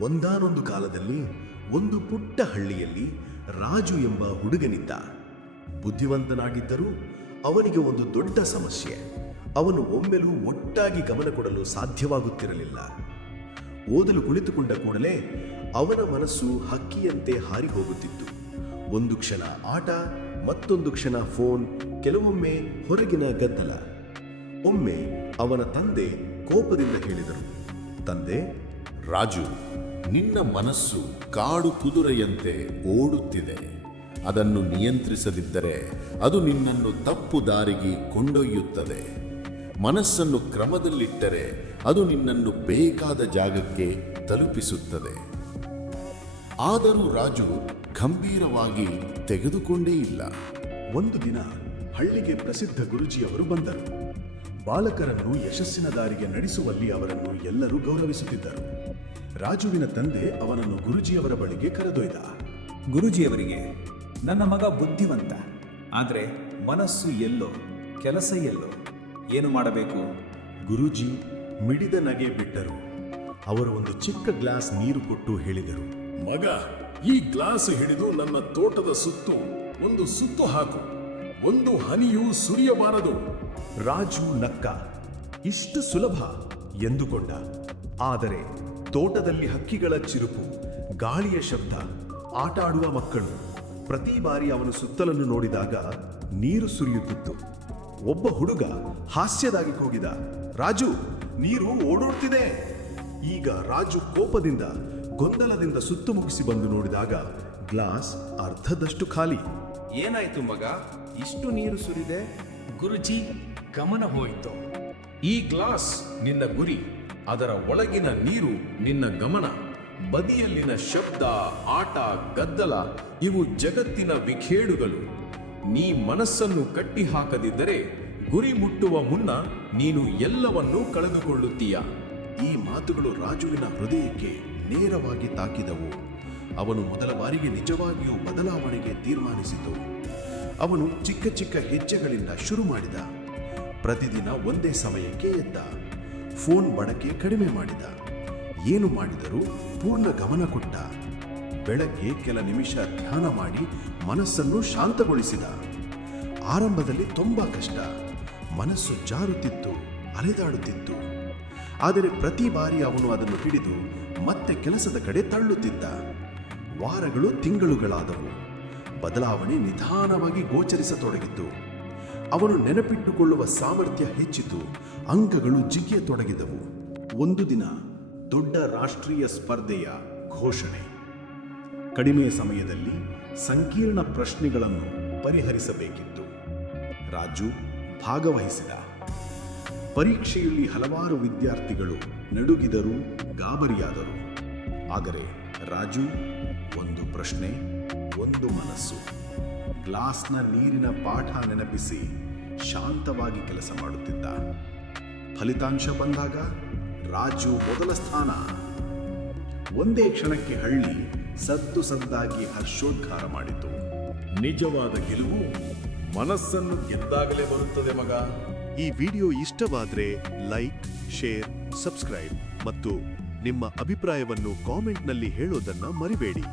ಒಂದಾನೊಂದು ಕಾಲದಲ್ಲಿ ಒಂದು ಪುಟ್ಟ ಹಳ್ಳಿಯಲ್ಲಿ ರಾಜು ಎಂಬ ಹುಡುಗನಿದ್ದ. ಬುದ್ಧಿವಂತನಾಗಿದ್ದರೂ ಅವನಿಗೆ ಒಂದು ದೊಡ್ಡ ಸಮಸ್ಯೆ. ಅವನು ಒಮ್ಮೆಲೂ ಒಟ್ಟಾಗಿ ಗಮನ ಕೊಡಲು ಸಾಧ್ಯವಾಗುತ್ತಿರಲಿಲ್ಲ. ಓದಲು ಕುಳಿತುಕೊಂಡ ಕೂಡಲೇ ಅವನ ಮನಸ್ಸು ಹಕ್ಕಿಯಂತೆ ಹಾರಿ ಹೋಗುತ್ತಿತ್ತು. ಒಂದು ಕ್ಷಣ ಆಟ, ಮತ್ತೊಂದು ಕ್ಷಣ ಫೋನ್, ಕೆಲವೊಮ್ಮೆ ಹೊರಗಿನ ಗದ್ದಲ. ಒಮ್ಮೆ ಅವನ ತಂದೆ ಕೋಪದಿಂದ ಹೇಳಿದರು, ತಂದೆ, ರಾಜು, ನಿನ್ನ ಮನಸ್ಸು ಕಾಡು ಕುದುರೆಯಂತೆ ಓಡುತ್ತಿದೆ. ಅದನ್ನು ನಿಯಂತ್ರಿಸದಿದ್ದರೆ ಅದು ನಿನ್ನನ್ನು ತಪ್ಪು ದಾರಿಗೆ ಕೊಂಡೊಯ್ಯುತ್ತದೆ. ಮನಸ್ಸನ್ನು ಕ್ರಮದಲ್ಲಿಟ್ಟರೆ ಅದು ನಿನ್ನನ್ನು ಬೇಕಾದ ಜಾಗಕ್ಕೆ ತಲುಪಿಸುತ್ತದೆ. ಆದರೂ ರಾಜು ಗಂಭೀರವಾಗಿ ತೆಗೆದುಕೊಂಡೇ ಇಲ್ಲ. ಒಂದು ದಿನ ಹಳ್ಳಿಗೆ ಪ್ರಸಿದ್ಧ ಗುರುಜಿಯವರು ಬಂದರು. ಬಾಲಕರನ್ನು ಯಶಸ್ಸಿನ ದಾರಿಗೆ ನಡೆಸುವಲ್ಲಿ ಅವರನ್ನು ಎಲ್ಲರೂ ಗೌರವಿಸುತ್ತಿದ್ದರು. ರಾಜುವಿನ ತಂದೆ ಅವನನ್ನು ಗುರುಜಿಯವರ ಬಳಿಗೆ ಕರೆದೊಯ್ದ. ಗುರುಜಿಯವರಿಗೆ, ನನ್ನ ಮಗ ಬುದ್ಧಿವಂತ, ಆದರೆ ಮನಸ್ಸು ಎಲ್ಲೋ, ಕೆಲಸ ಎಲ್ಲೋ, ಏನು ಮಾಡಬೇಕು? ಗುರೂಜಿ ಮಿಡಿದ ನಗೆ ಬಿಟ್ಟರು. ಅವರು ಒಂದು ಚಿಕ್ಕ ಗ್ಲಾಸ್ ನೀರು ಕೊಟ್ಟು ಹೇಳಿದರು, ಮಗ, ಈ ಗ್ಲಾಸ್ ಹಿಡಿದು ನನ್ನ ತೋಟದ ಸುತ್ತು ಒಂದು ಸುತ್ತು ಹಾಕು. ಒಂದು ಹನಿಯೂ ಸುರಿಯಬಾರದು. ರಾಜು ನಕ್ಕ. ಇಷ್ಟು ಸುಲಭ ಎಂದುಕೊಂಡ. ಆದರೆ ತೋಟದಲ್ಲಿ ಹಕ್ಕಿಗಳ ಚಿರುಕು, ಗಾಳಿಯ ಶಬ್ದ, ಆಟ ಆಡುವ ಮಕ್ಕಳು. ಪ್ರತಿ ಬಾರಿ ಅವನು ಸುತ್ತಲನ್ನು ನೋಡಿದಾಗ ನೀರು ಸುರಿಯುತ್ತಿತ್ತು. ಒಬ್ಬ ಹುಡುಗ ಹಾಸ್ಯದಾಗಿ ಕೂಗಿದ, ರಾಜು, ನೀರು ಓಡೋಡ್ತಿದೆ. ಈಗ ರಾಜು ಕೋಪದಿಂದ, ಗೊಂದಲದಿಂದ ಸುತ್ತು ಮುಗಿಸಿ ಬಂದು ನೋಡಿದಾಗ ಗ್ಲಾಸ್ ಅರ್ಧದಷ್ಟು ಖಾಲಿ. ಏನಾಯ್ತು ಮಗ, ಇಷ್ಟು ನೀರು ಸುರಿದೆ? ಗುರುಜಿ, ಗಮನ ಹೋಯಿತು. ಈ ಗ್ಲಾಸ್ ನಿನ್ನ ಗುರಿ, ಅದರ ಒಳಗಿನ ನೀರು ನಿನ್ನ ಗಮನ. ಬದಿಯಲ್ಲಿನ ಶಬ್ದ, ಆಟ, ಗದ್ದಲ ಇವು ಜಗತ್ತಿನ ವಿಖೇಡುಗಳು. ನೀ ಮನಸ್ಸನ್ನು ಕಟ್ಟಿ ಹಾಕದಿದ್ದರೆ ಗುರಿ ಮುಟ್ಟುವ ಮುನ್ನ ನೀನು ಎಲ್ಲವನ್ನೂ ಕಳೆದುಕೊಳ್ಳುತ್ತೀಯ. ಈ ಮಾತುಗಳು ರಾಜುವಿನ ಹೃದಯಕ್ಕೆ ನೇರವಾಗಿ ತಾಕಿದವು. ಅವನು ಮೊದಲ ಬಾರಿಗೆ ನಿಜವಾಗಿಯೂ ಬದಲಾವಣೆಗೆ ತೀರ್ಮಾನಿಸಿತು. ಅವನು ಚಿಕ್ಕ ಚಿಕ್ಕ ಹೆಜ್ಜೆಗಳಿಂದ ಶುರು ಮಾಡಿದ. ಪ್ರತಿದಿನ ಒಂದೇ ಸಮಯಕ್ಕೆ ಎದ್ದ. ಫೋನ್ ಬಳಕೆ ಕಡಿಮೆ ಮಾಡಿದ. ಏನು ಮಾಡಿದರೂ ಪೂರ್ಣ ಗಮನ ಕೊಟ್ಟ. ಬೆಳಗ್ಗೆ ಕೆಲ ನಿಮಿಷ ಧ್ಯಾನ ಮಾಡಿ ಮನಸ್ಸನ್ನು ಶಾಂತಗೊಳಿಸಿದ. ಆರಂಭದಲ್ಲಿ ತುಂಬಾ ಕಷ್ಟ. ಮನಸ್ಸು ಜಾರುತ್ತಿತ್ತು, ಅಲೆದಾಡುತ್ತಿತ್ತು. ಆದರೆ ಪ್ರತಿ ಬಾರಿ ಅವನು ಅದನ್ನು ಹಿಡಿದು ಮತ್ತೆ ಕೆಲಸದ ಕಡೆ ತಳ್ಳುತ್ತಿದ್ದ. ವಾರಗಳು ತಿಂಗಳುಗಳಾದವು. ಬದಲಾವಣೆ ನಿಧಾನವಾಗಿ ಗೋಚರಿಸತೊಡಗಿತು. ಅವನು ನೆನಪಿಟ್ಟುಕೊಳ್ಳುವ ಸಾಮರ್ಥ್ಯ ಹೆಚ್ಚಿತು. ಅಂಕಗಳು ಜಿಗಿಯತೊಡಗಿದವು. ಒಂದು ದಿನ ದೊಡ್ಡ ರಾಷ್ಟ್ರೀಯ ಸ್ಪರ್ಧೆಯ ಘೋಷಣೆ. ಕಡಿಮೆ ಸಮಯದಲ್ಲಿ ಸಂಕೀರ್ಣ ಪ್ರಶ್ನೆಗಳನ್ನು ಪರಿಹರಿಸಬೇಕಿತ್ತು. ರಾಜು ಭಾಗವಹಿಸಿದ. ಪರೀಕ್ಷೆಯಲ್ಲಿ ಹಲವಾರು ವಿದ್ಯಾರ್ಥಿಗಳು ನಡುಗಿದರು, ಗಾಬರಿಯಾದರು. ಆದರೆ ರಾಜು ಒಂದು ಪ್ರಶ್ನೆ, ಒಂದು ಮನಸ್ಸು. ಗ್ಲಾಸ್ನ ನೀರಿನ ಪಾಠ ನೆನಪಿಸಿ ಶಾಂತವಾಗಿ ಕೆಲಸ ಮಾಡುತ್ತಿದ್ದ. ಫಲಿತಾಂಶ ಬಂದಾಗ ರಾಜು ಮೊದಲ ಸ್ಥಾನ. ಒಂದೇ ಕ್ಷಣಕ್ಕೆ ಹಳ್ಳಿ ಸದ್ದು ಸದ್ದಾಗಿ ಹರ್ಷೋದ್ಗಾರ ಮಾಡಿತು. ನಿಜವಾದ ಗೆಲುವು ಮನಸ್ಸನ್ನು ಗೆದ್ದಾಗಲೇ ಬರುತ್ತದೆ ಮಗ. ಈ ವಿಡಿಯೋ ಇಷ್ಟವಾದರೆ ಲೈಕ್, ಶೇರ್, ಸಬ್ಸ್ಕ್ರೈಬ್ ಮತ್ತು ನಿಮ್ಮ ಅಭಿಪ್ರಾಯವನ್ನು ಕಾಮೆಂಟ್ನಲ್ಲಿ ಹೇಳೋದನ್ನ ಮರಿಬೇಡಿ.